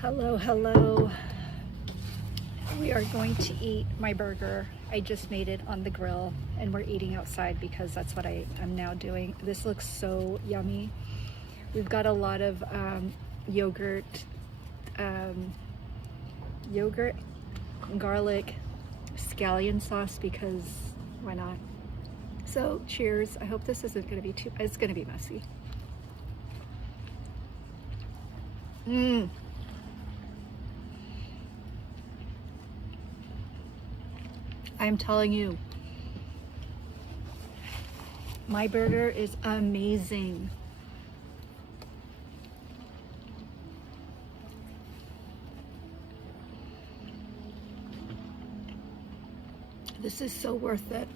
Hello, hello. We are going to eat my burger. I just made it on the grill and we're eating outside because that's what I am now doing. This looks so yummy. We've got a lot of yogurt, garlic, scallion sauce because why not? So cheers. I hope this isn't going to be it's going to be messy. I'm telling you, my burger is amazing. This is so worth it.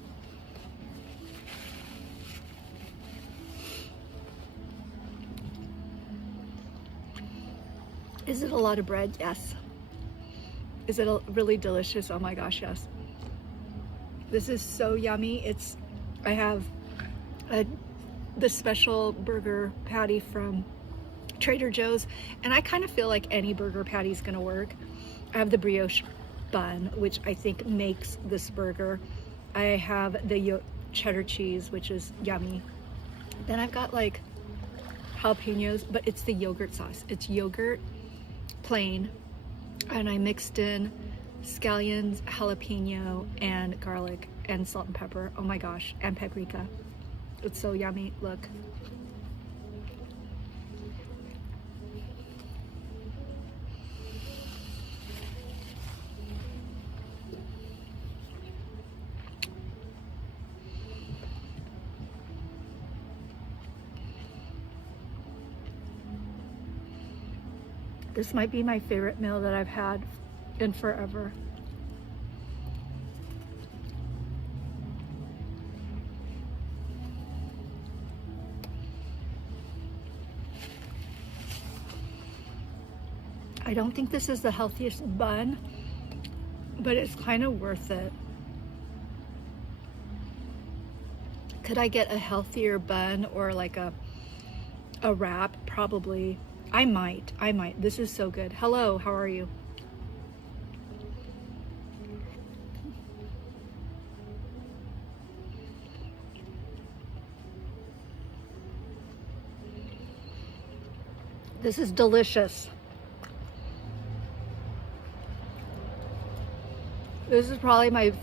Is it a lot of bread? Yes. Is it really delicious? Oh my gosh, yes. This is so yummy. I have the special burger patty from Trader Joe's, and I kind of feel like any burger patty is gonna work. I have the brioche bun, which I think makes this burger. I have the cheddar cheese, which is yummy. Then I've got like jalapenos, but it's the yogurt sauce. It's yogurt, plain, and I mixed in scallions, jalapeno, and garlic, and salt and pepper. Oh my gosh, and paprika. It's so yummy. Look. This might be my favorite meal that I've had in forever. I don't think this is the healthiest bun, but it's kind of worth it. Could I get a healthier bun or like a wrap? Probably. I might. This is so good. Hello, how are you? This is delicious. This is probably my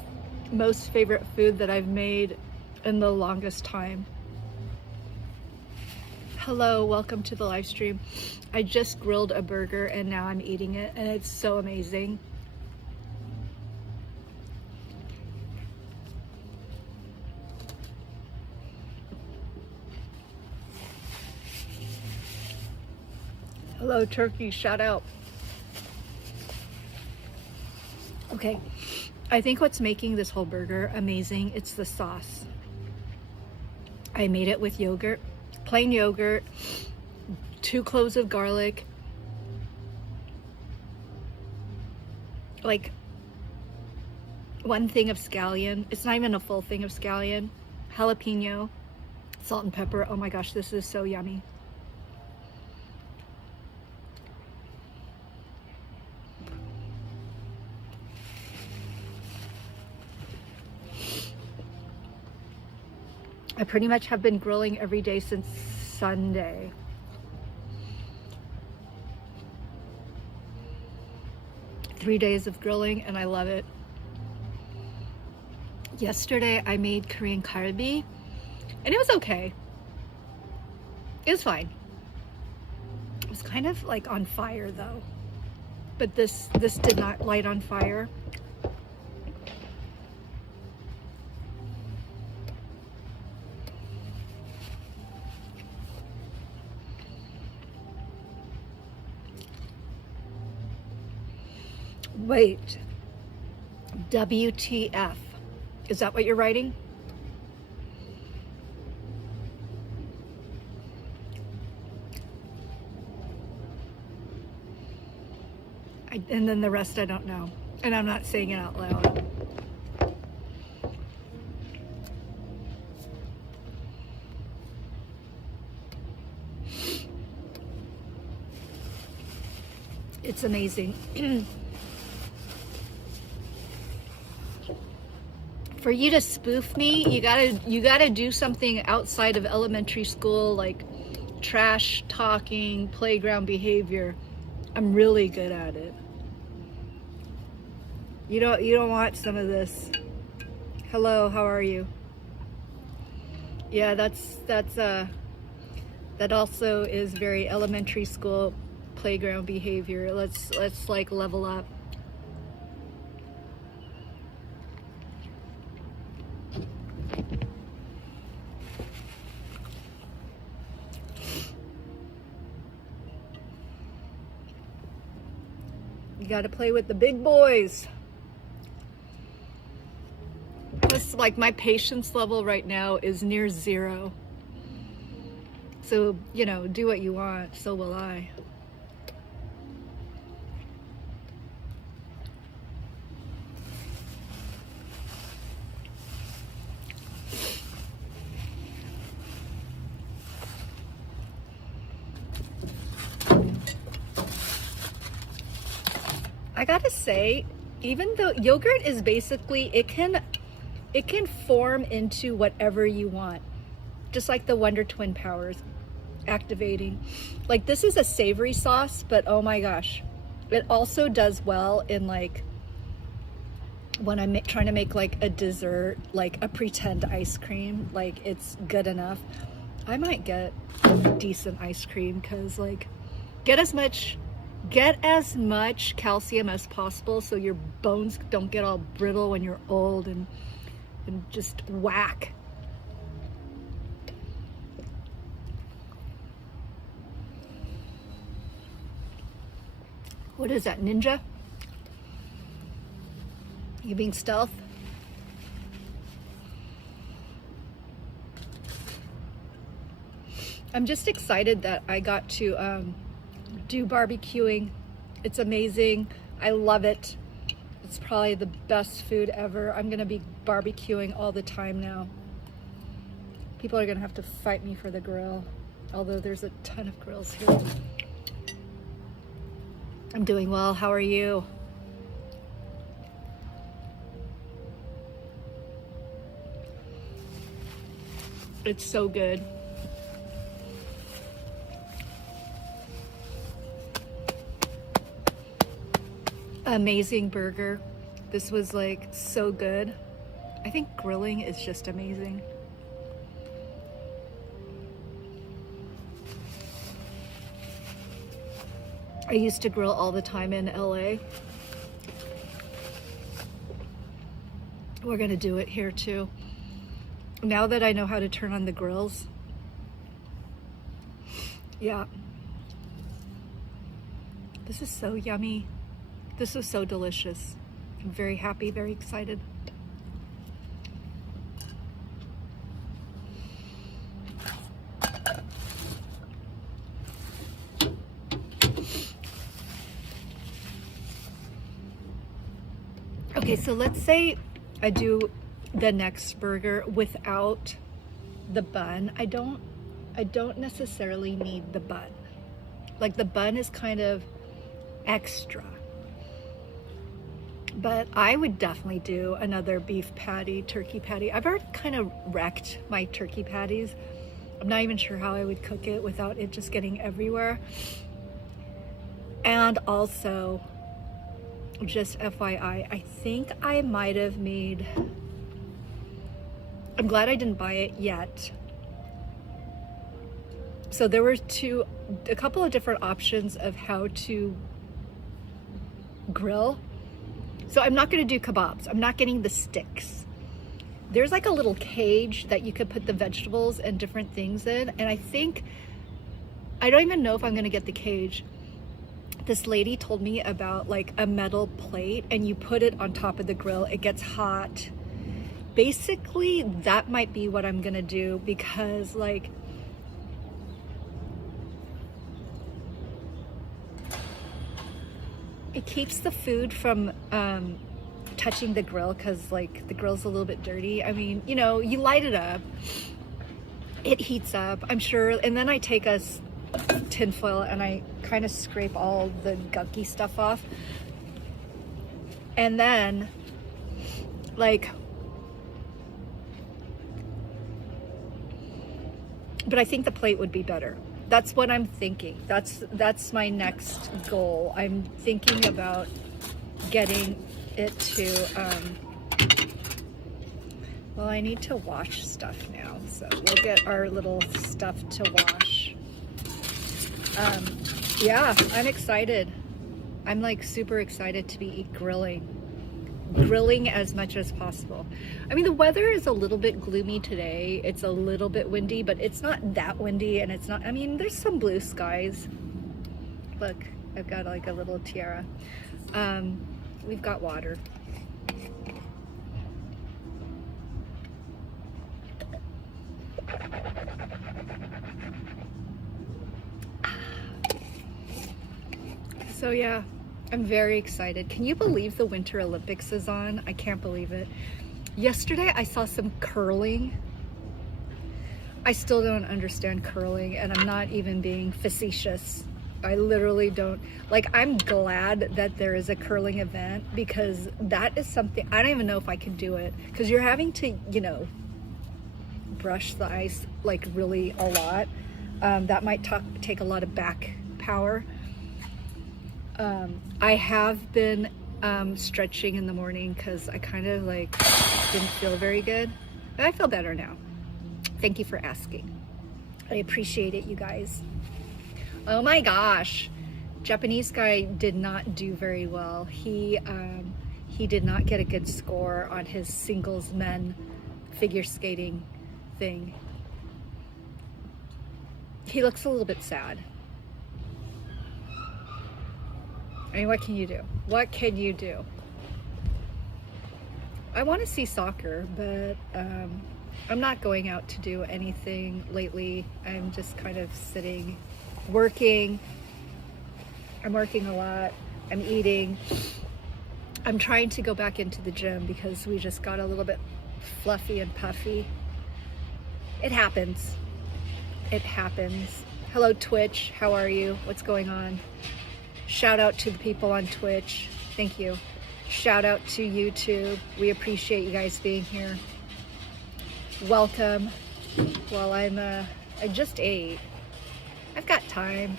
most favorite food that I've made in the longest time. Hello, welcome to the live stream. I just grilled a burger and now I'm eating it and it's so amazing. Hello, Turkey, shout out. Okay, I think what's making this whole burger amazing, it's the sauce. I made it with yogurt, plain yogurt, 2 cloves of garlic, like 1 thing of scallion. It's not even a full thing of scallion, jalapeno, salt and pepper. Oh my gosh, this is so yummy. I pretty much have been grilling every day since Sunday. Three days of grilling and I love it. Yesterday I made Korean kalbi and it was okay. It was fine. It was kind of like on fire though. But this did not light on fire. Wait, WTF? Is that what you're writing? And then the rest I don't know. And I'm not saying it out loud. It's amazing. For you to spoof me, you gotta do something outside of elementary school, like trash talking, playground behavior. I'm really good at it. You don't want some of this. Hello, how are you? Yeah, that also is very elementary school playground behavior. Let's like level up. You got to play with the big boys. Plus, like, my patience level right now is near 0. So, you know, do what you want, so will I. I gotta say, even though yogurt is basically, it can form into whatever you want. Just like the Wonder Twin powers activating. Like, this is a savory sauce, but oh my gosh. It also does well in, like, when I'm trying to make like a dessert, like a pretend ice cream. Like, it's good enough. I might get a decent ice cream because, like, get as much calcium as possible so your bones don't get all brittle when you're old and just whack. What is that, ninja? You being stealth? I'm just excited that I got to do barbecuing. It's amazing. I love it. It's probably the best food ever. I'm gonna be barbecuing all the time now. People are gonna have to fight me for the grill, although there's a ton of grills here. I'm doing well. How are you? It's so good. Amazing burger. This was like so good. I think grilling is just amazing. I used to grill all the time in LA. We're gonna do it here too. Now that I know how to turn on the grills. Yeah. This is so yummy. This was so delicious. I'm very happy, very excited. Okay, so let's say I do the next burger without the bun. I don't necessarily need the bun. Like, the bun is kind of extra. But I would definitely do another beef patty, turkey patty. I've already kind of wrecked my turkey patties. I'm not even sure how I would cook it without it just getting everywhere. And also, just FYI, I think I might have made, I'm glad I didn't buy it yet. So there were a couple of different options of how to grill. So I'm not gonna do kebabs. I'm not getting the sticks. There's like a little cage that you could put the vegetables and different things in. And I don't even know if I'm gonna get the cage. This lady told me about like a metal plate and you put it on top of the grill. It gets hot. Basically, that might be what I'm gonna do because, like, it keeps the food from touching the grill because, like, the grill's a little bit dirty. I mean, you know, you light it up, it heats up, I'm sure, and then I take a tinfoil and I kind of scrape all the gunky stuff off. And then, like, but I think the plate would be better. That's what I'm thinking. That's my next goal. I'm thinking about getting it to, well, I need to wash stuff now. So we'll get our little stuff to wash. Yeah, I'm excited. I'm like super excited to be grilling as much as possible. I mean, the weather is a little bit gloomy today. It's a little bit windy, but it's not that windy, and it's not, I mean, there's some blue skies. Look, I've got like a little tiara. We've got water. So yeah, I'm very excited. Can you believe the Winter Olympics is on? I can't believe it. Yesterday I saw some curling. I still don't understand curling, and I'm not even being facetious. I literally don't. Like, I'm glad that there is a curling event, because that is something, I don't even know if I can do it, because you're having to, you know, brush the ice like really a lot. That might take a lot of back power. I have been stretching in the morning because I kind of like didn't feel very good, but I feel better now. Thank you for asking. I appreciate it, you guys. Oh my gosh, Japanese guy did not do very well. He did not get a good score on his singles men figure skating thing. He looks a little bit sad. I mean, what can you do? What can you do? I want to see soccer, but I'm not going out to do anything lately. I'm just kind of sitting, working. I'm working a lot. I'm eating. I'm trying to go back into the gym because we just got a little bit fluffy and puffy. It happens. It happens. Hello, Twitch. How are you? What's going on? Shout out to the people on Twitch. Thank you. Shout out to YouTube. We appreciate you guys being here. Welcome. Well, I just ate. I've got time.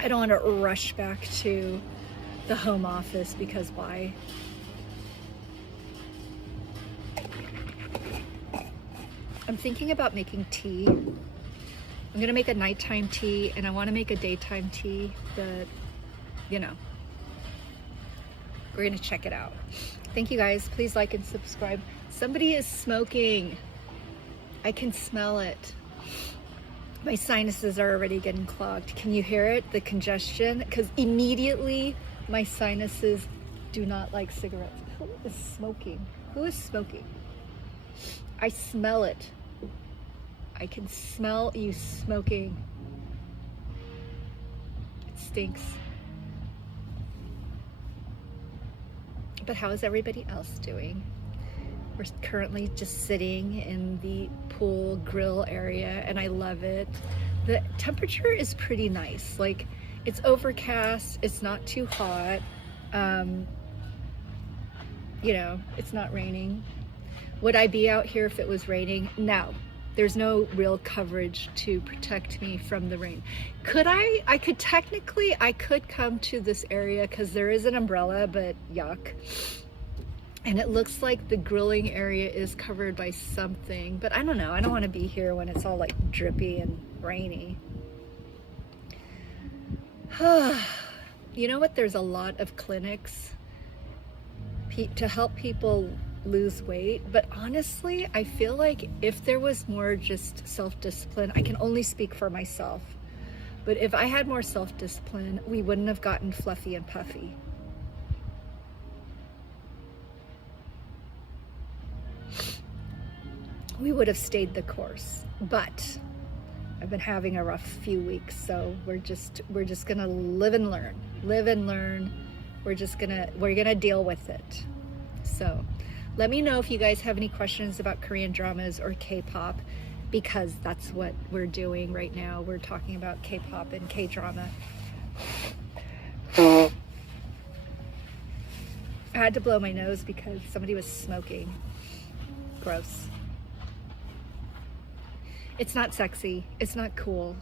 I don't want to rush back to the home office, because why? I'm thinking about making tea. I'm gonna make a nighttime tea, and I want to make a daytime tea, but you know, we're gonna check it out. Thank you guys. Please like and subscribe. Somebody is smoking. I can smell it. My sinuses are already getting clogged. Can you hear it? The congestion? Because immediately my sinuses do not like cigarettes. Who is smoking? Who is smoking? I smell it. I can smell you smoking. It stinks. But how is everybody else doing? We're currently just sitting in the pool grill area, and I love it. The temperature is pretty nice. Like, it's overcast, it's not too hot. You know, it's not raining. Would I be out here if it was raining? No. There's no real coverage to protect me from the rain. Could I could technically, I could come to this area because there is an umbrella, but yuck. And it looks like the grilling area is covered by something, but I don't know. I don't want to be here when it's all like drippy and rainy. You know what? There's a lot of clinics to help people lose weight, but honestly, I feel like if there was more just self-discipline, I can only speak for myself, but if I had more self-discipline, we wouldn't have gotten fluffy and puffy. We would have stayed the course, but I've been having a rough few weeks, so we're just gonna live and learn. We're gonna deal with it. So let me know if you guys have any questions about Korean dramas or K-pop. because that's what we're doing right now. We're talking about K-pop and K-drama. I had to blow my nose because somebody was smoking. Gross. It's not sexy. It's not cool.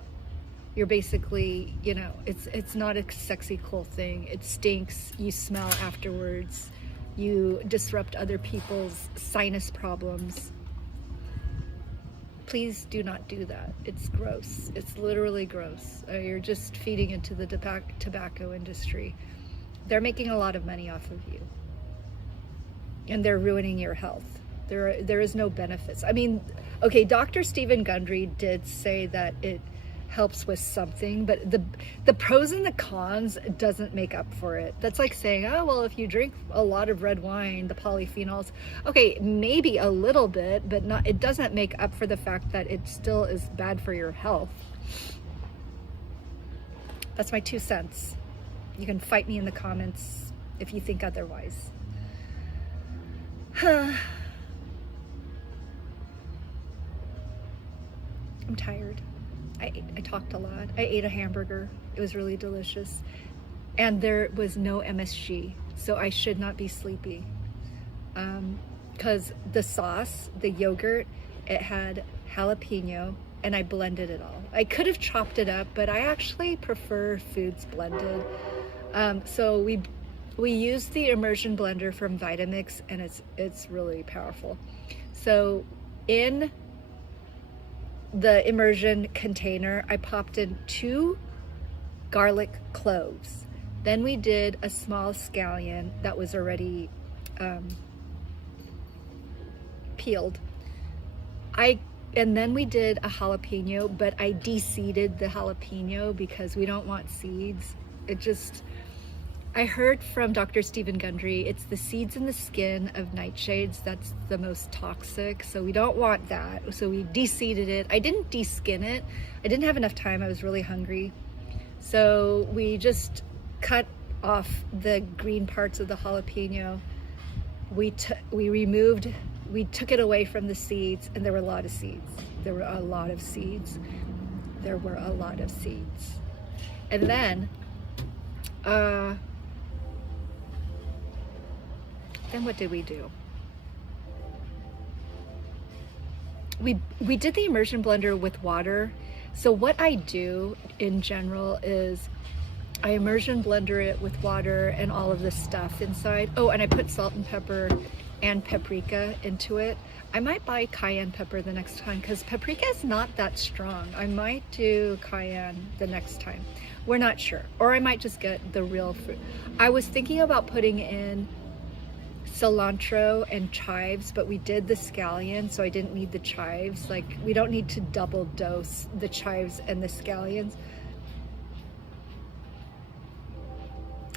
You're basically, you know, it's not a sexy, cool thing. It stinks. You smell afterwards. You disrupt other people's sinus problems. Please do not do that. It's gross. It's literally gross. You're just feeding into the tobacco industry. They're making a lot of money off of you. And they're ruining your health. There is no benefits. I mean, okay, Dr. Stephen Gundry did say that it helps with something, but the pros and the cons doesn't make up for it. That's like saying, oh, well, if you drink a lot of red wine, the polyphenols, okay, maybe a little bit, but not, it doesn't make up for the fact that it still is bad for your health. That's my 2 cents. You can fight me in the comments if you think otherwise. I'm tired. I talked a lot. I ate a hamburger. It was really delicious. And there was no MSG, so I should not be sleepy. Because the sauce, the yogurt, it had jalapeno, and I blended it all. I could have chopped it up, but I actually prefer foods blended. So we used the immersion blender from Vitamix, and it's really powerful. So in the immersion container, I popped in 2 garlic cloves. Then we did a small scallion that was already peeled. And then we did a jalapeno, but I de-seeded the jalapeno because we don't want seeds. I heard from Dr. Stephen Gundry, it's the seeds in the skin of nightshades that's the most toxic, so we don't want that. So we de-seeded it. I didn't de-skin it. I didn't have enough time. I was really hungry. So we just cut off the green parts of the jalapeno. We took it away from the seeds, and there were a lot of seeds. There were a lot of seeds. And then, then what did we do? We did the immersion blender with water. So what I do in general is I immersion blender it with water and all of the stuff inside. Oh, and I put salt and pepper and paprika into it. I might buy cayenne pepper the next time because paprika is not that strong. I might do cayenne the next time. We're not sure. Or I might just get the real fruit. I was thinking about putting in cilantro and chives, but we did the scallion, so I didn't need the chives. Like, we don't need to double dose the chives and the scallions.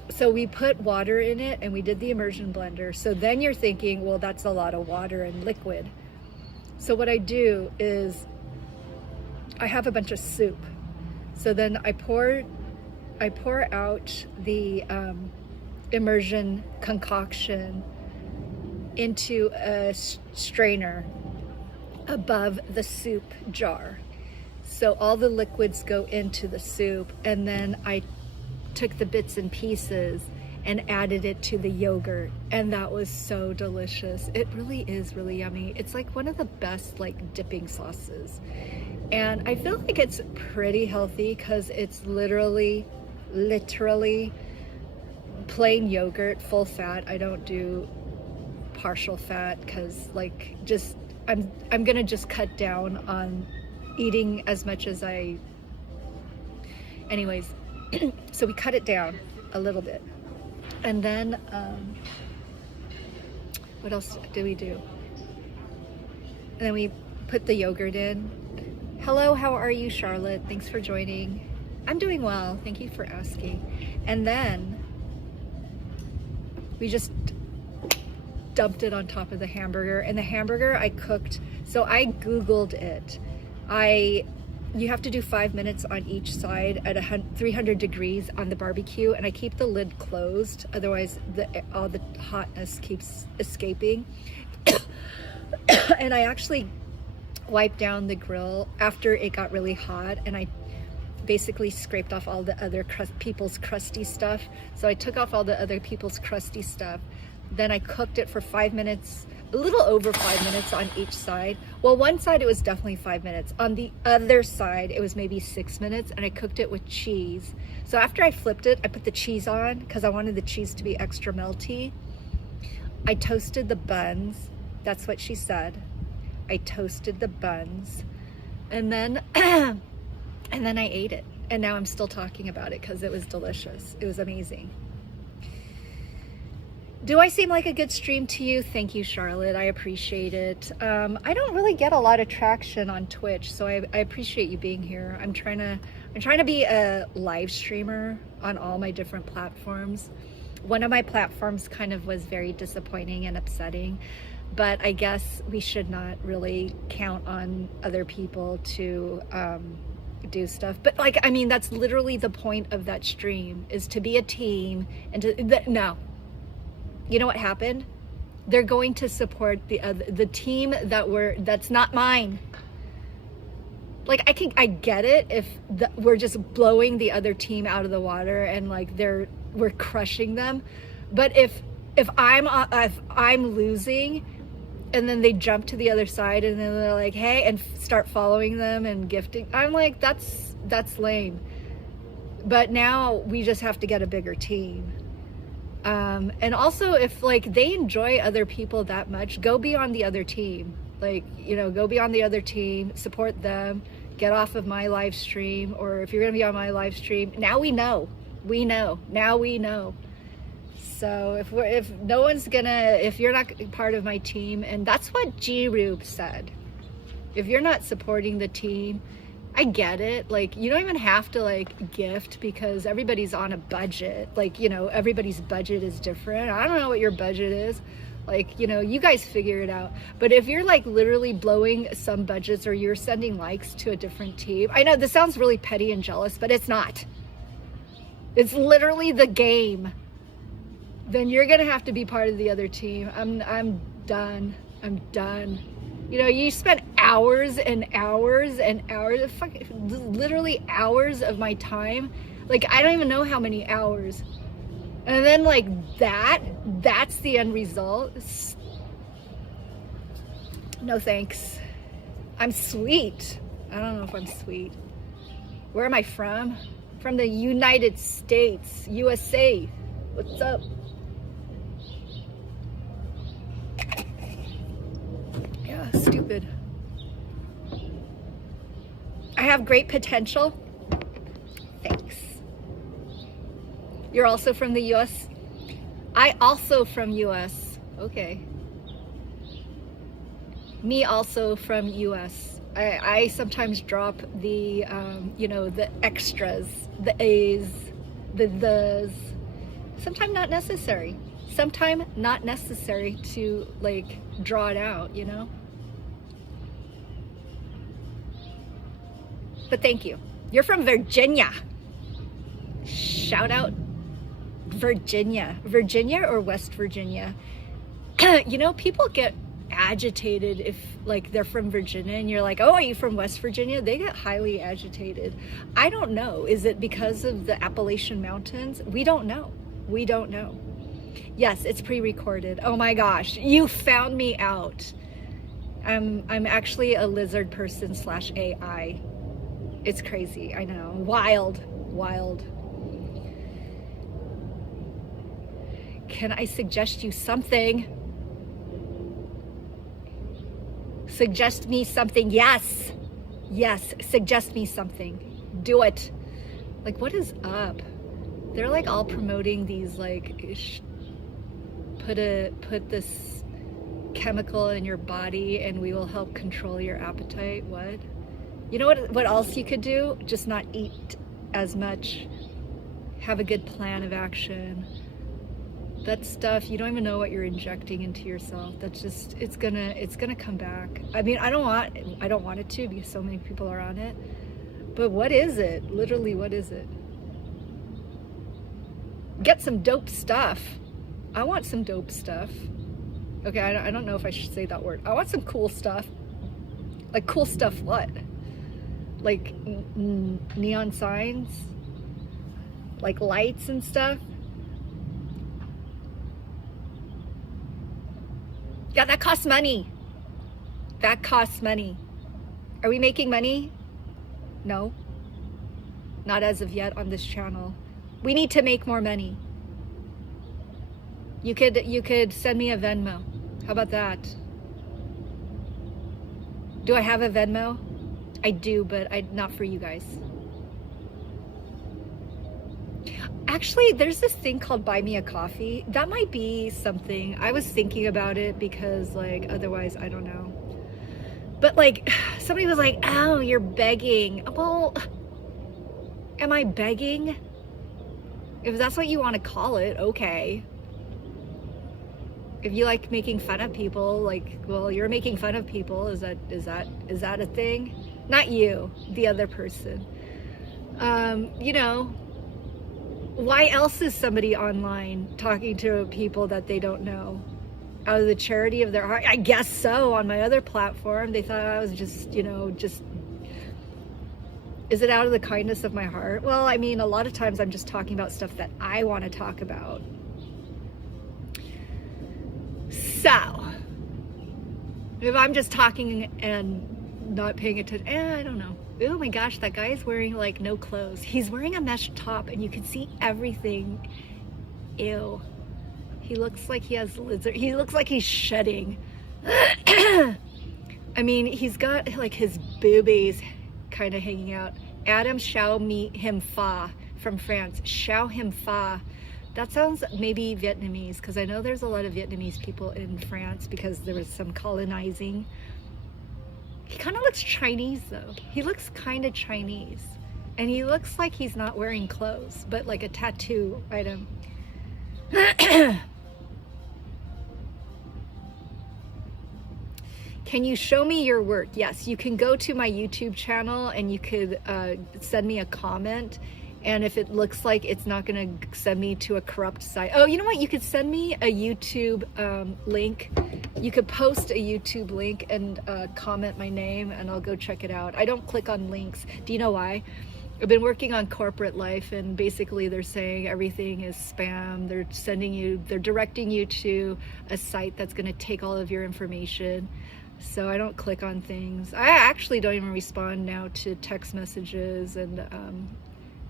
So we put water in it and we did the immersion blender. So then you're thinking, well, that's a lot of water and liquid. So what I do is I have a bunch of soup. So then I pour out the immersion concoction into a strainer above the soup jar. So all the liquids go into the soup, and then I took the bits and pieces and added it to the yogurt, and that was so delicious. It really is really yummy. It's like one of the best like dipping sauces, and I feel like it's pretty healthy because it's literally plain yogurt, full fat. I don't do partial fat because like just I'm gonna just cut down on eating as much as I anyways. So we cut it down a little bit, and then what else did we do? And then we put the yogurt in. Hello, how are you, Charlotte? Thanks for joining. I'm doing well, thank you for asking. And then we just dumped it on top of the hamburger, and the hamburger I cooked, so I Googled it. You have to do 5 minutes on each side at 300 degrees on the barbecue, and I keep the lid closed, otherwise all the hotness keeps escaping. And I actually wiped down the grill after it got really hot, and I basically scraped off all the other people's crusty stuff. So I took off all the other people's crusty stuff. Then I cooked it for 5 minutes, a little over 5 minutes on each side. Well, one side it was definitely 5 minutes. On the other side, it was maybe 6 minutes, and I cooked it with cheese. So after I flipped it, I put the cheese on because I wanted the cheese to be extra melty. I toasted the buns. That's what she said. I toasted the buns, and then and then I ate it. And now I'm still talking about it because it was delicious. It was amazing. Do I seem like a good stream to you? Thank you, Charlotte. I appreciate it. I don't really get a lot of traction on Twitch, so I appreciate you being here. I'm trying to be a live streamer on all my different platforms. One of my platforms kind of was very disappointing and upsetting, but I guess we should not really count on other people to do stuff. But like, I mean, that's literally the point of that stream, is to be a team and no. You know what happened? They're going to support the team that's not mine. Like, I get it if we're just blowing the other team out of the water and like we're crushing them. But if I'm losing and then they jump to the other side and then they're like, hey, and start following them and gifting, I'm like, that's lame. But now we just have to get a bigger team. And also, if like they enjoy other people that much, go be on the other team. Like, you know, go be on the other team, support them, get off of my live stream. Or if you're gonna be on my live stream, now now we know. So if no one's gonna, if you're not part of my team, and that's what G-Rube said, if you're not supporting the team, I get it. Like, you don't even have to like gift because everybody's on a budget. Like, you know, everybody's budget is different. I don't know what your budget is. Like, you know, you guys figure it out. But if you're like literally blowing some budgets or you're sending likes to a different team, I know this sounds really petty and jealous, but it's not. It's literally the game. Then you're gonna have to be part of the other team. I'm done. I'm done. You know, you spent hours and hours and hours, literally hours of my time. Like, I don't even know how many hours. And then like that's the end result. No thanks. I'm sweet. I don't know if I'm sweet. Where am I from? From the United States, USA. What's up? Yeah, stupid. I have great potential. Thanks. You're also from the US? I also from US. Okay. Me also from US. I sometimes drop the, you know, the extras, the A's, the thes. Sometimes not necessary. Sometimes not necessary to like draw it out, you know? But thank you. You're from Virginia. Shout out Virginia. Virginia or West Virginia? You know, people get agitated if like they're from Virginia and you're like, oh, are you from West Virginia? They get highly agitated. I don't know. Is it because of the Appalachian Mountains? We don't know. We don't know. Yes, it's pre-recorded. Oh my gosh, you found me out. I'm actually a lizard person / AI. It's crazy, I know. Wild, wild. Can I suggest you something? Suggest me something. Yes. Yes, suggest me something. Do it. Like, what is up? They're like all promoting these like put this chemical in your body and we will help control your appetite. What? You know what else you could do? Just not eat as much. Have a good plan of action. That stuff, you don't even know what you're injecting into yourself. That's just, it's gonna come back. I mean, I don't want it to because so many people are on it. But what is it? Literally, what is it? Get some dope stuff. I want some dope stuff. Okay, I don't know if I should say that word. I want some cool stuff. Like cool stuff what? Like neon signs? Like lights and stuff? Yeah, that costs money. That costs money. Are we making money? No. Not as of yet on this channel. We need to make more money. You could send me a Venmo. How about that? Do I have a Venmo? I do, but not for you guys. Actually, there's this thing called Buy Me a Coffee. That might be something. I was thinking about it because like otherwise I don't know. But like somebody was like, "Oh, you're begging." Well, am I begging? If that's what you want to call it, okay. If you like making fun of people, like, well, you're making fun of people. Is that a thing? Not you, the other person. You know, why else is somebody online talking to people that they don't know? Out of the charity of their heart? I guess so. On my other platform, they thought I was just, you know, just... Is it out of the kindness of my heart? Well, I mean, a lot of times I'm just talking about stuff that I want to talk about. So, if I'm just talking and not paying attention, I don't know. Oh my gosh, that guy is wearing like no clothes. He's wearing a mesh top and you can see everything. Ew. He looks like he has lizard. He looks like he's shedding. I mean, he's got like his boobies kind of hanging out. Adam Xiao Mi Him Fa from France. Xiao Him Fa. That sounds maybe Vietnamese, because I know there's a lot of Vietnamese people in France because there was some colonizing. He kind of looks Chinese though. He looks kind of Chinese. And he looks like he's not wearing clothes, but like a tattoo item. Can you show me your work? Yes, you can go to my YouTube channel and you could send me a comment. And if it looks like it's not going to send me to a corrupt site. Oh, you know what? You could send me a YouTube link. You could post a YouTube link and comment my name and I'll go check it out. I don't click on links. Do you know why? I've been working on corporate life and basically they're saying everything is spam. They're directing you to a site that's going to take all of your information. So I don't click on things. I actually don't even respond now to text messages and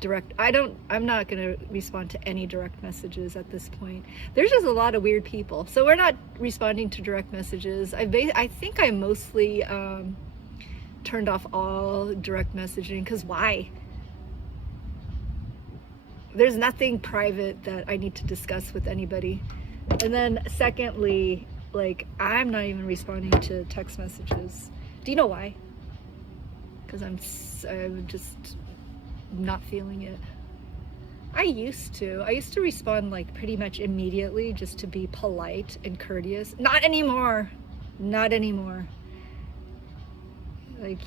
I'm not going to respond to any direct messages at this point. There's just a lot of weird people. So we're not responding to direct messages. I think I mostly turned off all direct messaging, because why? There's nothing private that I need to discuss with anybody. And then secondly, like, I'm not even responding to text messages. Do you know why? Because I'm just not feeling it. I used to respond like pretty much immediately just to be polite and courteous. Not anymore. Not anymore. Like,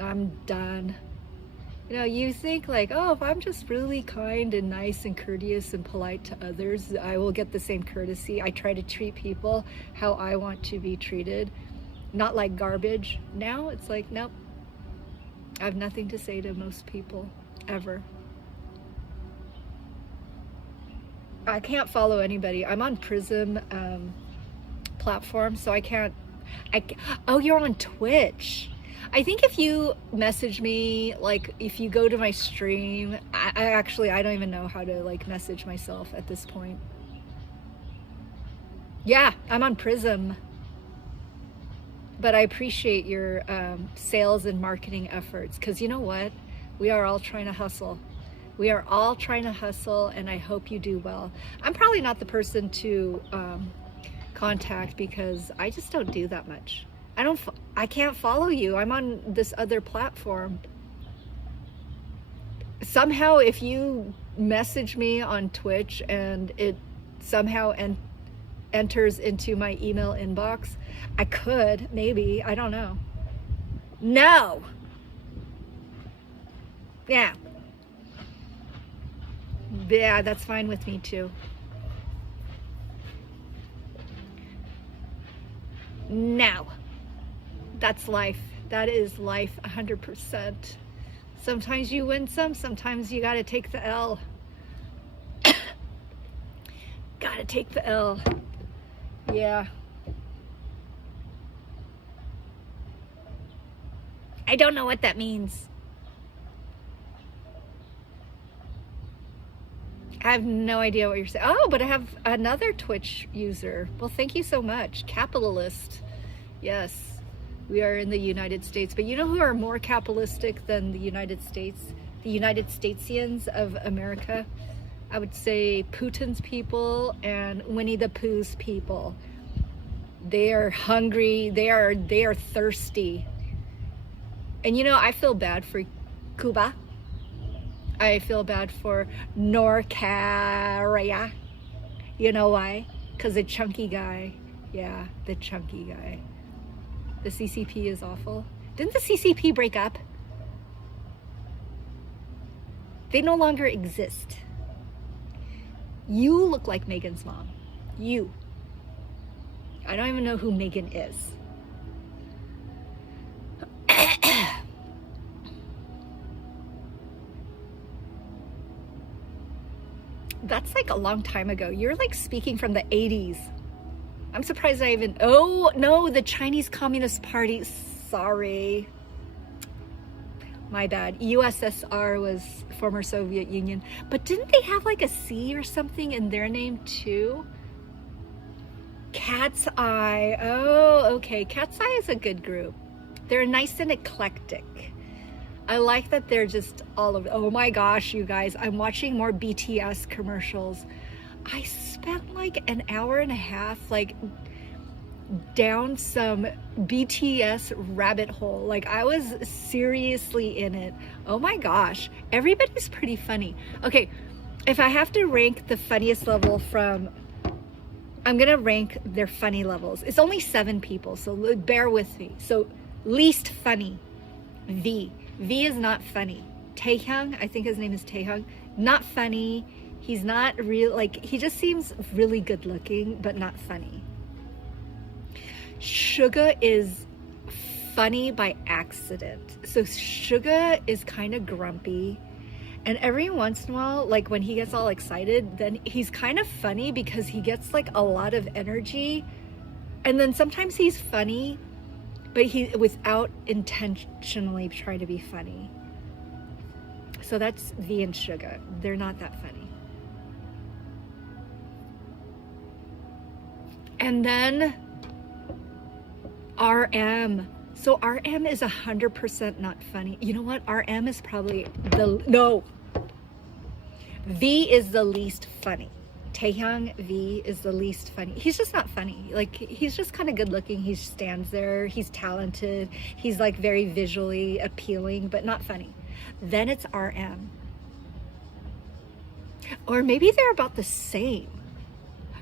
I'm done. You know, you think like, oh, if I'm just really kind and nice and courteous and polite to others, I will get the same courtesy. I try to treat people how I want to be treated, not like garbage. Now it's like, nope. I have nothing to say to most people, ever. I can't follow anybody. I'm on Prism platform, so I can't. Oh, you're on Twitch. I think if you message me, like if you go to my stream, I don't even know how to like message myself at this point. Yeah, I'm on Prism. But I appreciate your sales and marketing efforts, because you know what? We are all trying to hustle. We are all trying to hustle, and I hope you do well. I'm probably not the person to contact because I just don't do that much. I can't follow you. I'm on this other platform. Somehow, if you message me on Twitch and it somehow enters into my email inbox, I could, maybe, I don't know. No. Yeah. Yeah, that's fine with me too. No. That's life. That is life 100%. Sometimes you win some, sometimes you gotta take the L. Gotta take the L. Yeah. I don't know what that means. I have no idea what you're saying. Oh, but I have another Twitch user. Well, thank you so much. Capitalist. Yes, we are in the United States. But you know who are more capitalistic than the United States? The United Statesians of America? I would say Putin's people and Winnie the Pooh's people. They are hungry. They are thirsty. And you know, I feel bad for Cuba. I feel bad for North Korea. You know why? Because the chunky guy. Yeah, the chunky guy. The CCP is awful. Didn't the CCP break up? They no longer exist. You look like Megan's mom. You. I don't even know who Megan is. That's like a long time ago. You're like speaking from the 80s. I'm surprised I even, oh no, the Chinese Communist Party. Sorry. My bad. USSR was former Soviet Union. But didn't they have like a C or something in their name too? Cat's Eye. Oh, okay. Cat's Eye is a good group. They're nice and eclectic. I like that they're just all over. Oh my gosh, you guys, I'm watching more BTS commercials. I spent like an hour and a half like down some BTS rabbit hole. Like I was seriously in it. Oh my gosh, everybody's pretty funny. Okay, if I have to rank the funniest level from, I'm gonna rank their funny levels. It's only 7 people, so bear with me. So least funny, V. V is not funny. Taehyung, I think his name is Taehyung, not funny. He's not real, like, he just seems really good looking, but not funny. Suga is funny by accident. So Suga is kind of grumpy. And every once in a while, like when he gets all excited, then he's kind of funny because he gets like a lot of energy. And then sometimes he's funny, but he without intentionally trying to be funny. So that's V and Suga. They're not that funny. And then RM. So RM is 100% not funny. You know what? RM is probably V is the least funny. Taehyung, V is the least funny. He's just not funny. Like, he's just kind of good looking. He stands there. He's talented. He's like very visually appealing, but not funny. Then it's RM. Or maybe they're about the same.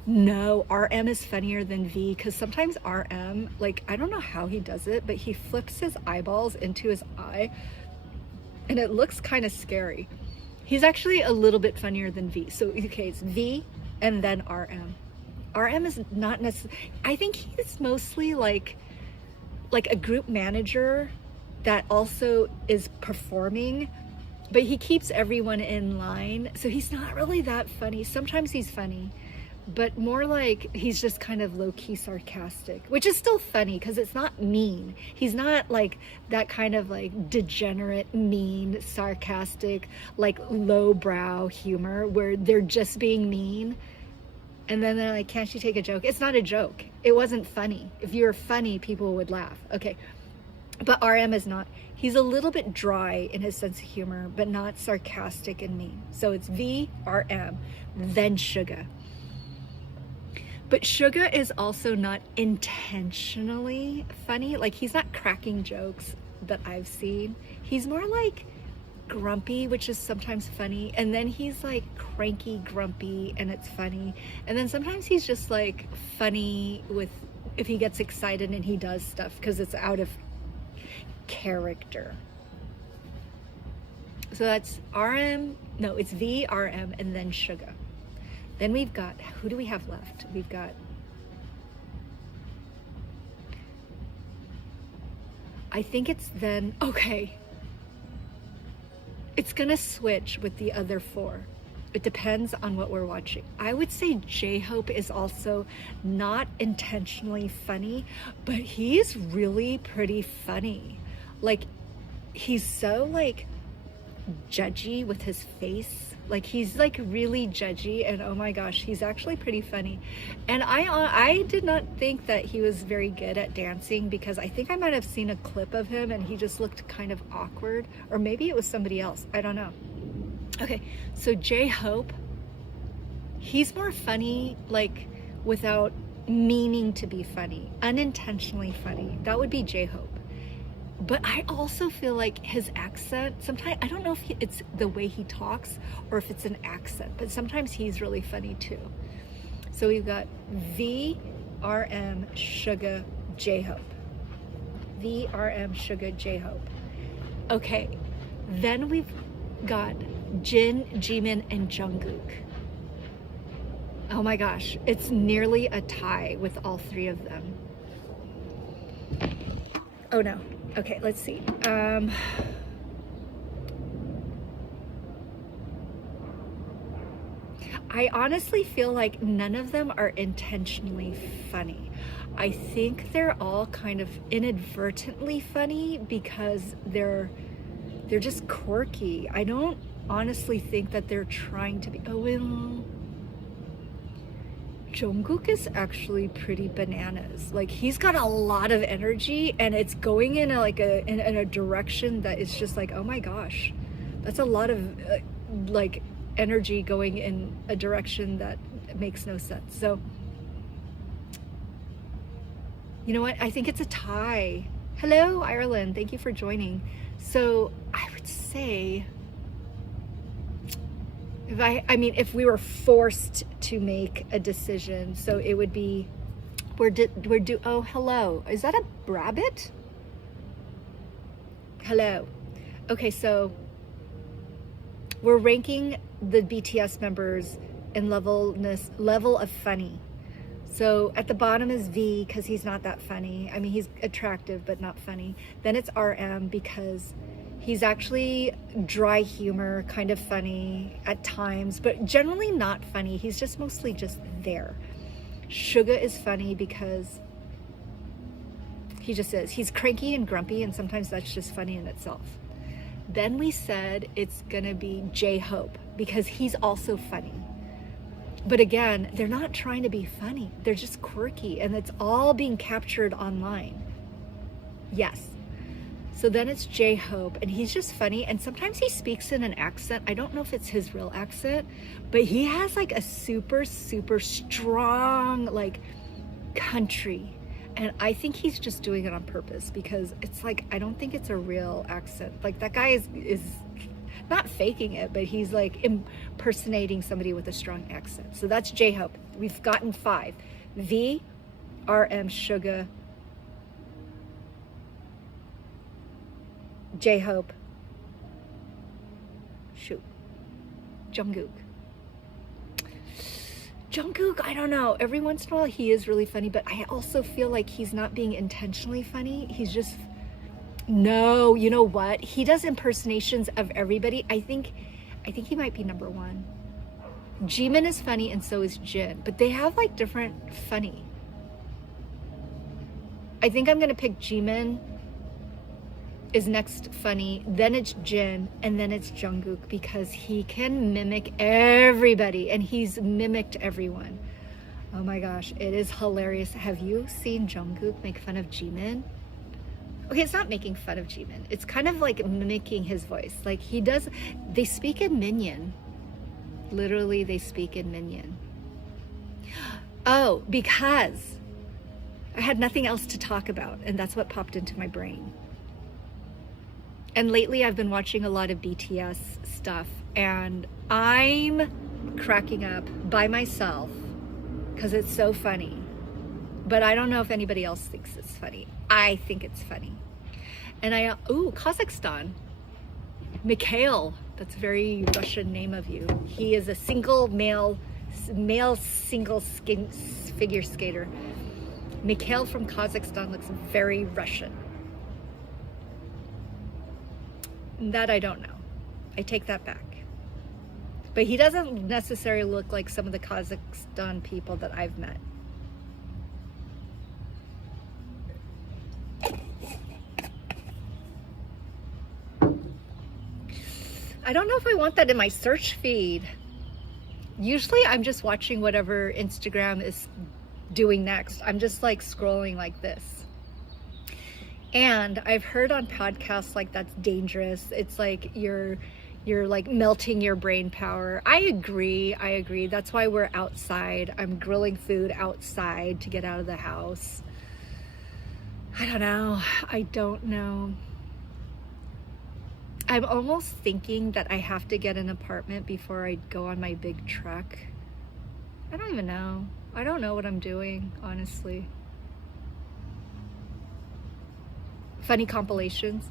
No, RM is funnier than V because sometimes RM, like, I don't know how he does it, but he flips his eyeballs into his eye and it looks kind of scary. He's actually a little bit funnier than V. So, okay, it's V and then RM. RM is not necessarily, I think he's mostly like a group manager that also is performing, but he keeps everyone in line. So he's not really that funny. Sometimes he's funny, but more like he's just kind of low-key sarcastic, which is still funny because it's not mean. He's not like that kind of like degenerate, mean, sarcastic, like lowbrow humor where they're just being mean. And then they're like, can't you take a joke? It's not a joke. It wasn't funny. If you were funny, people would laugh. Okay. But RM is not. He's a little bit dry in his sense of humor, but not sarcastic and mean. So it's V, RM, then Suga. But Suga is also not intentionally funny. Like, he's not cracking jokes that I've seen. He's more like grumpy, which is sometimes funny. And then he's like cranky, grumpy, and it's funny. And then sometimes he's just like funny with if he gets excited and he does stuff because it's out of character. So that's RM, no, it's V, RM, and then Suga. Then we've got, who do we have left? We've got I think it's then, okay, it's gonna switch with the other four. It depends on what we're watching. I would say J-Hope is also not intentionally funny, but he's really pretty funny. Like, he's so like judgy with his face. Like, he's like really judgy, and oh my gosh, he's actually pretty funny. And I did not think that he was very good at dancing, because I think I might have seen a clip of him and he just looked kind of awkward, or maybe it was somebody else. I don't know. Okay, so J-Hope, he's more funny, like without meaning to be funny, unintentionally funny. That would be J-Hope. But I also feel like his accent, sometimes, I don't know if it's the way he talks or if it's an accent, but sometimes he's really funny too. So we've got VRM Suga J-Hope. VRM Suga J-Hope. Okay, then we've got Jin, Jimin, and Jungkook. Oh my gosh, it's nearly a tie with all three of them. Oh no. Okay, let's see. I honestly feel like none of them are intentionally funny. I think they're all kind of inadvertently funny because they're just quirky. I don't honestly think that they're trying to be. Oh, well, Jungkook is actually pretty bananas. Like, he's got a lot of energy, and it's going in a direction that is just like, oh my gosh, that's a lot of like energy going in a direction that makes no sense. So, you know what? I think it's a tie. Hello, Ireland. Thank you for joining. So I would say, if we were forced to make a decision, so it would be, oh, hello. Is that a rabbit? Hello. Okay, so we're ranking the BTS members in level of funny. So at the bottom is V, because he's not that funny. I mean, he's attractive, but not funny. Then it's RM, because he's actually dry humor, kind of funny at times, but generally not funny. He's just mostly just there. Suga is funny because he just is. He's cranky and grumpy, and sometimes that's just funny in itself. Then we said it's gonna be J-Hope, because he's also funny. But again, they're not trying to be funny. They're just quirky, and it's all being captured online. Yes. So then it's J-Hope, and he's just funny, and sometimes he speaks in an accent. I don't know if it's his real accent, but he has like a super, super strong like country. And I think he's just doing it on purpose, because it's like, I don't think it's a real accent. Like, that guy is not faking it, but he's like impersonating somebody with a strong accent. So that's J-Hope. We've gotten 5. V, RM, Suga, J-Hope, Jungkook. Jungkook, I don't know. Every once in a while he is really funny, but I also feel like he's not being intentionally funny. He's just, no, you know what? He does impersonations of everybody. I think he might be number 1. Jimin is funny, and so is Jin, but they have like different funny. I think I'm gonna pick Jimin is next funny, then it's Jin, and then it's Jungkook, because he can mimic everybody, and he's mimicked everyone. Oh my gosh, it is hilarious. Have you seen Jungkook make fun of Jimin? Okay, it's not making fun of Jimin. It's kind of like mimicking his voice. Like, they speak in Minion. Literally, they speak in Minion. Oh, because I had nothing else to talk about, and that's what popped into my brain. And lately I've been watching a lot of BTS stuff, and I'm cracking up by myself because it's so funny. But I don't know if anybody else thinks it's funny. I think it's funny. And Kazakhstan. Mikhail, that's a very Russian name of you. He is a single male single figure skater. Mikhail from Kazakhstan looks very Russian. That I don't know. I take that back. But he doesn't necessarily look like some of the Kazakhstan people that I've met. I don't know if I want that in my search feed. Usually I'm just watching whatever Instagram is doing next. I'm just like scrolling like this. And I've heard on podcasts like that's dangerous. It's like you're like melting your brain power. I agree. That's why we're outside. I'm grilling food outside to get out of the house. I don't know. I'm almost thinking that I have to get an apartment before I go on my big trek. I don't even know. I don't know what I'm doing, honestly. Funny compilations.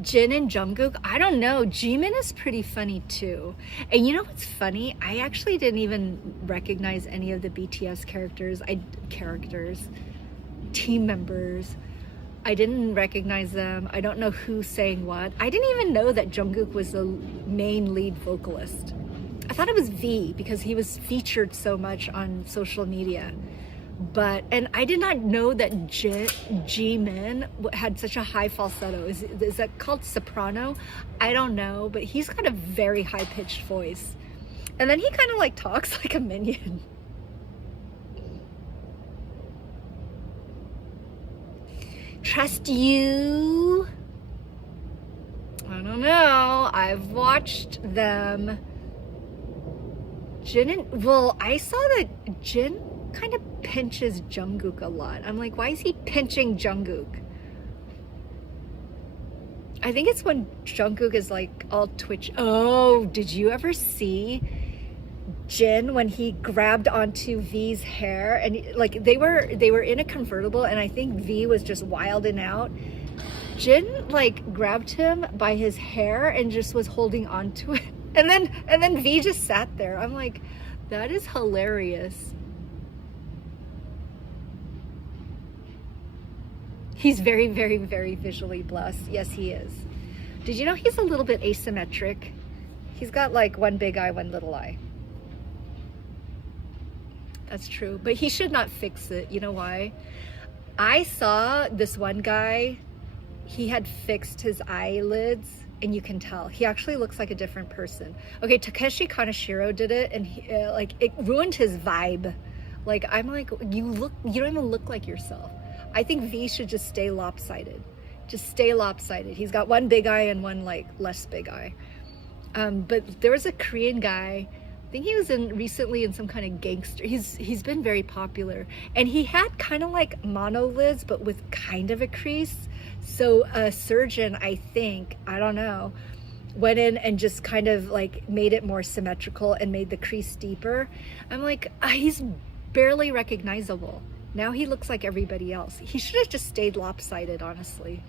Jin and Jungkook, I don't know. Jimin is pretty funny too. And you know what's funny? I actually didn't even recognize any of the BTS characters, team members. I didn't recognize them. I don't know who's saying what. I didn't even know that Jungkook was the main lead vocalist. I thought it was V because he was featured so much on social media. And I did not know that Jimin had such a high falsetto. Is that called soprano? I don't know, but he's got a very high-pitched voice. And then he kind of like talks like a minion. Trust you? I don't know. I've watched them. I saw that Jin kind of pinches Jungkook a lot. I'm like, why is he pinching Jungkook? I think it's when Jungkook is like all twitch. Oh, did you ever see Jin when he grabbed onto V's hair and like they were in a convertible and I think V was just wilding out. Jin like grabbed him by his hair and just was holding on to it. And then V just sat there. I'm like, that is hilarious. He's very, very, very visually blessed. Yes, he is. Did you know he's a little bit asymmetric? He's got like one big eye, one little eye. That's true, but he should not fix it. You know why? I saw this one guy, he had fixed his eyelids and you can tell. He actually looks like a different person. Okay, Takeshi Kaneshiro did it and he, it ruined his vibe. Like, I'm like, you don't even look like yourself. I think V should just stay lopsided. Just stay lopsided. He's got one big eye and one like less big eye. But there was a Korean guy, I think he was recently in some kind of gangster. He's been very popular. And he had kind of like monolids, but with kind of a crease. So a surgeon, I think, I don't know, went in and just kind of like made it more symmetrical and made the crease deeper. I'm like, he's barely recognizable. Now he looks like everybody else. He should have just stayed lopsided, honestly.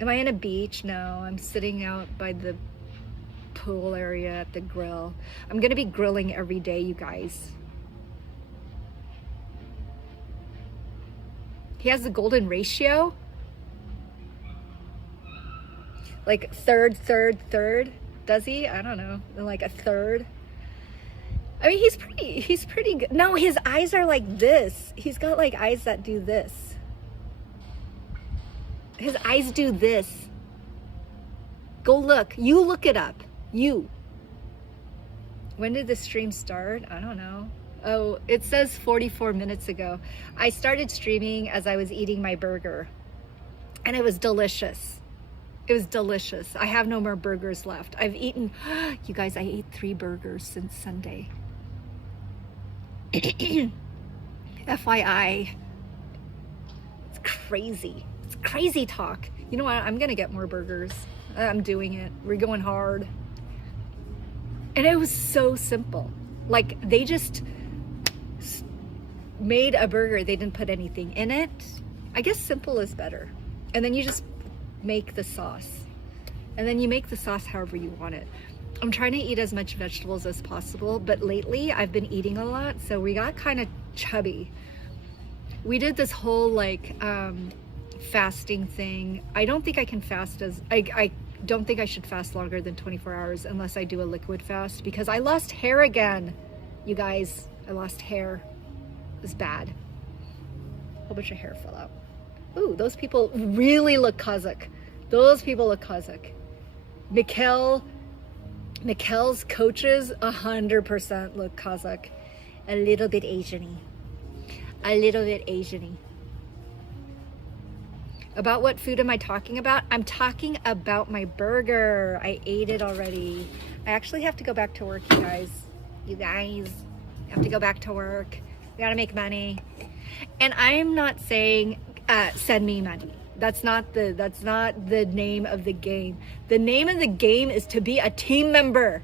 Am I in a beach? No, I'm sitting out by the pool area at the grill. I'm gonna be grilling every day, you guys. He has the golden ratio. Like third. Does he? I don't know. Like a third. I mean, he's pretty good. No, his eyes are like this. He's got like eyes that do this. His eyes do this. Go look. You look it up. You. When did the stream start? I don't know. Oh, it says 44 minutes ago. I started streaming as I was eating my burger. And it was delicious. It was delicious. I have no more burgers left. I've eaten, you guys, I ate 3 burgers since Sunday. FYI. It's crazy. It's crazy talk. You know what? I'm gonna get more burgers. I'm doing it. We're going hard. And it was so simple. Like, they just made a burger. They didn't put anything in it. I guess simple is better. And then you just make the sauce. And then you make the sauce however you want it. I'm trying to eat as much vegetables as possible, but lately I've been eating a lot, so we got kind of chubby. We did this whole like fasting thing. I don't think I can fast I don't think I should fast longer than 24 hours unless I do a liquid fast, because I lost hair again. You guys, I lost hair. It was bad. A whole bunch of hair fell out. Ooh, those people really look Kazakh. Those people look Kazakh. Mikkel's coaches 100% look Kazakh. A little bit Asian-y. A little bit Asian-y. About what food am I talking about? I'm talking about my burger. I ate it already. I actually have to go back to work, you guys. You guys have to go back to work. We gotta make money. And I am not saying send me money. That's not the name of the game. The name of the game is to be a team member.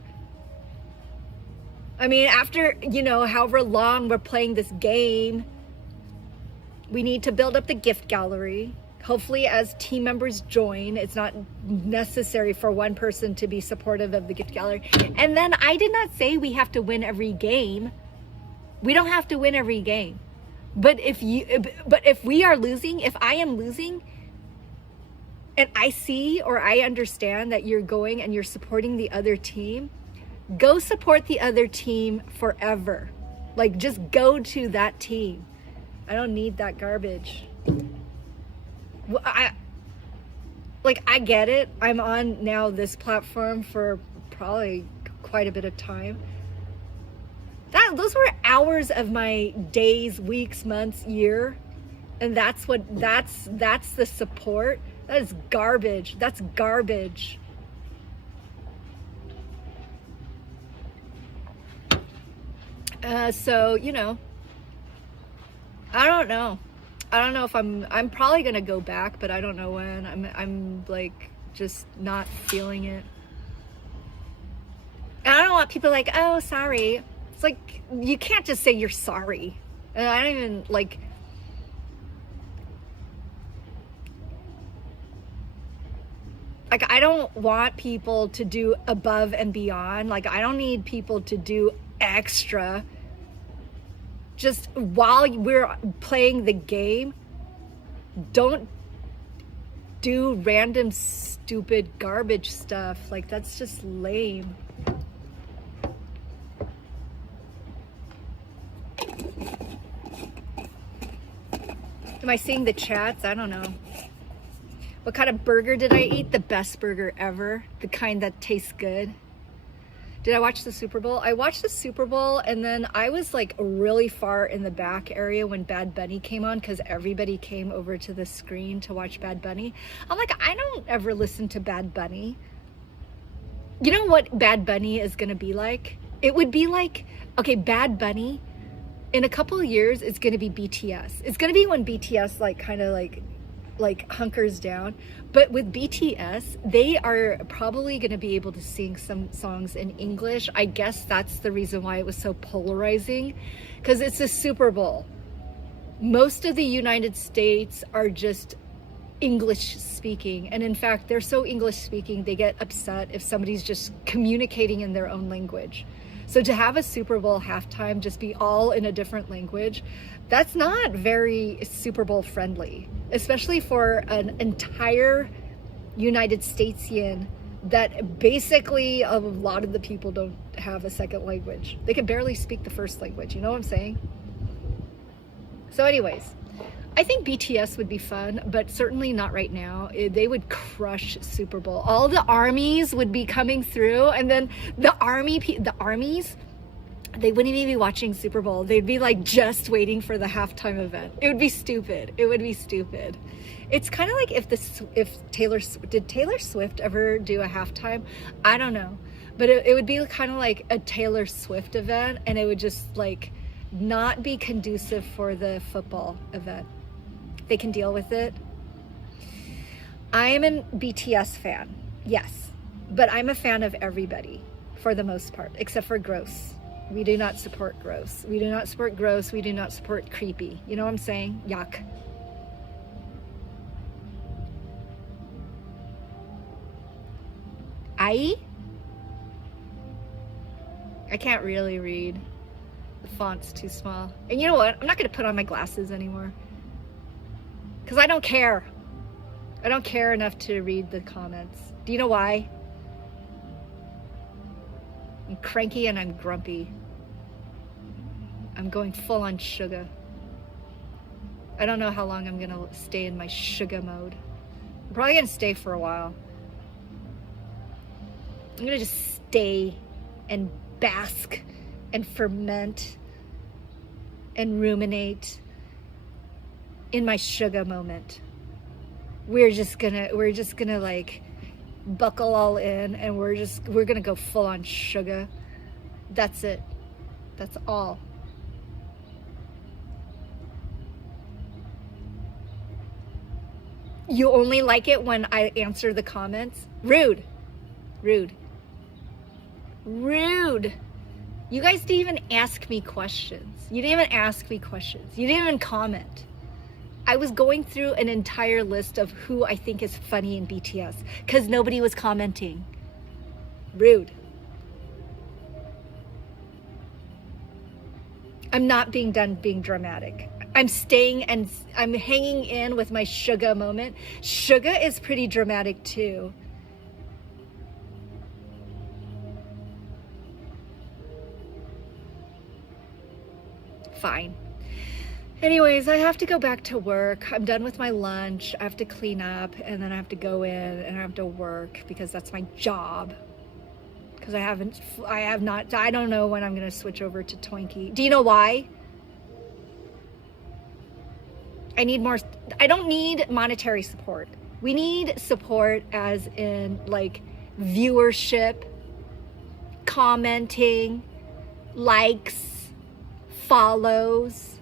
I mean, after, you know, however long we're playing this game, we need to build up the gift gallery. Hopefully as team members join, it's not necessary for one person to be supportive of the gift gallery. And then I did not say we have to win every game. We don't have to win every game. But if we are losing, if I am losing, and I see or I understand that you're going and you're supporting the other team, go support the other team forever. Like, just go to that team. I don't need that garbage. I get it. I'm on now this platform for probably quite a bit of time. Those were hours of my days, weeks, months, year. And that's the support. That is garbage. That's garbage. So, you know, I don't know if I'm probably gonna go back, but I don't know when. I'm like just not feeling it. And I don't want people like, oh, sorry. It's like, you can't just say you're sorry. And I don't even like, I don't want people to do above and beyond. Like, I don't need people to do extra. Just while we're playing the game, don't do random stupid garbage stuff. Like, that's just lame. Am I seeing the chats? I don't know. What kind of burger did I eat? The best burger ever. The kind that tastes good. Did I watch the Super Bowl? I watched the Super Bowl, and then I was like really far in the back area when Bad Bunny came on, because everybody came over to the screen to watch Bad Bunny. I'm like, I don't ever listen to Bad Bunny. You know what Bad Bunny is gonna be like? It would be like, okay, Bad Bunny, in a couple of years, it's gonna be BTS. It's gonna be when BTS like kind of like hunkers down. But with BTS, they are probably going to be able to sing some songs in English. I guess that's the reason why it was so polarizing, because it's a Super Bowl. Most of the United States are just English speaking. And in fact, they're so English speaking, they get upset if somebody's just communicating in their own language. So to have a Super Bowl halftime just be all in a different language, that's not very Super Bowl friendly, especially for an entire United Statesian that basically a lot of the people don't have a second language. They can barely speak the first language, you know what I'm saying? So anyways, I think BTS would be fun, but certainly not right now. They would crush Super Bowl. All the armies would be coming through, and then the armies, they wouldn't even be watching Super Bowl. They'd be like just waiting for the halftime event. It would be stupid. It would be stupid. It's kind of like if Taylor Swift ever do a halftime? I don't know. But it would be kind of like a Taylor Swift event, and it would just like not be conducive for the football event. They can deal with it. I am a BTS fan, yes, but I'm a fan of everybody for the most part, except for gross. We do not support gross. We do not support gross. We do not support creepy. You know what I'm saying? Yuck. I can't really read. The font's too small. And you know what? I'm not going to put on my glasses anymore. Because I don't care. I don't care enough to read the comments. Do you know why? I'm cranky and I'm grumpy. I'm going full on sugar. I don't know how long I'm gonna stay in my sugar mode. I'm probably gonna stay for a while. I'm gonna just stay and bask and ferment and ruminate in my sugar moment. We're just gonna like buckle all in, and we're gonna go full on sugar. That's it. That's all. You only like it when I answer the comments? Rude. Rude. Rude. You guys didn't even ask me questions. You didn't even ask me questions. You didn't even comment. I was going through an entire list of who I think is funny in BTS because nobody was commenting. Rude. I'm not being done being dramatic. I'm staying and I'm hanging in with my sugar moment. Sugar is pretty dramatic too. Fine. Anyways, I have to go back to work. I'm done with my lunch. I have to clean up, and then I have to go in and I have to work because that's my job. Because I don't know when I'm going to switch over to Twinkie. Do you know why? I don't need monetary support. We need support as in like viewership, commenting, likes, follows.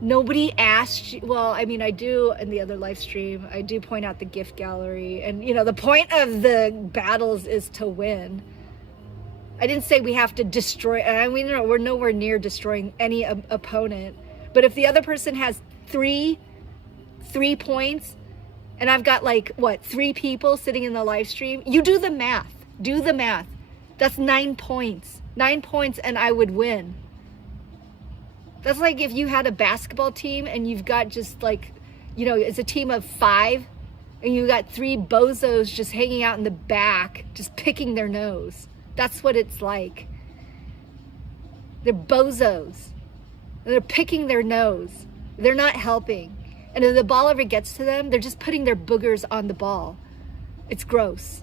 Nobody asked you. Well, I mean, I do in the other live stream, I do point out the gift gallery, and you know, the point of the battles is to win. I didn't say we have to destroy. I mean, no, we're nowhere near destroying any opponent. But if the other person has three points, and I've got like what, 3 people sitting in the live stream, you do the math. Do the math. That's 9 points. 9 points, and I would win. That's like if you had a basketball team and you've got just like, you know, it's a team of 5 and you got 3 bozos just hanging out in the back, just picking their nose. That's what it's like. They're bozos. They're picking their nose. They're not helping. And if the ball ever gets to them, they're just putting their boogers on the ball. It's gross.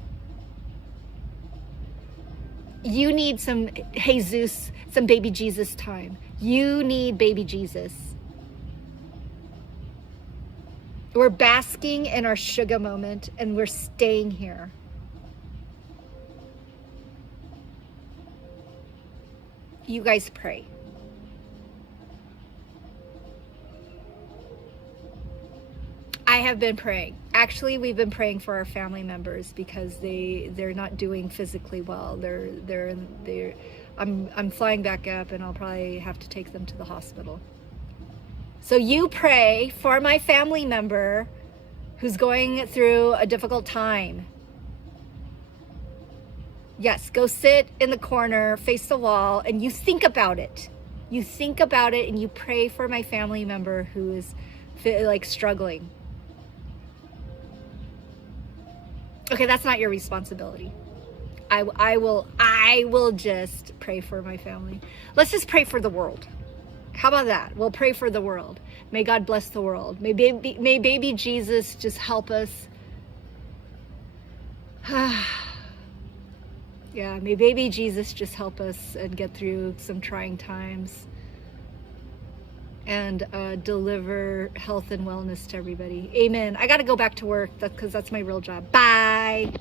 You need some Jesus, some baby Jesus time. You need baby Jesus. We're basking in our sugar moment and we're staying here. You guys pray. I have been praying. Actually, we've been praying for our family members because they're not doing physically well. I'm flying back up and I'll probably have to take them to the hospital. So you pray for my family member who's going through a difficult time. Yes, go sit in the corner, face the wall, and you think about it. You think about it and you pray for my family member who is like struggling. Okay, that's not your responsibility. I will just pray for my family. Let's just pray for the world. How about that? We'll pray for the world. May God bless the world. May baby Jesus just help us. Yeah, may baby Jesus just help us and get through some trying times and deliver health and wellness to everybody. Amen. I got to go back to work because that's my real job. Bye.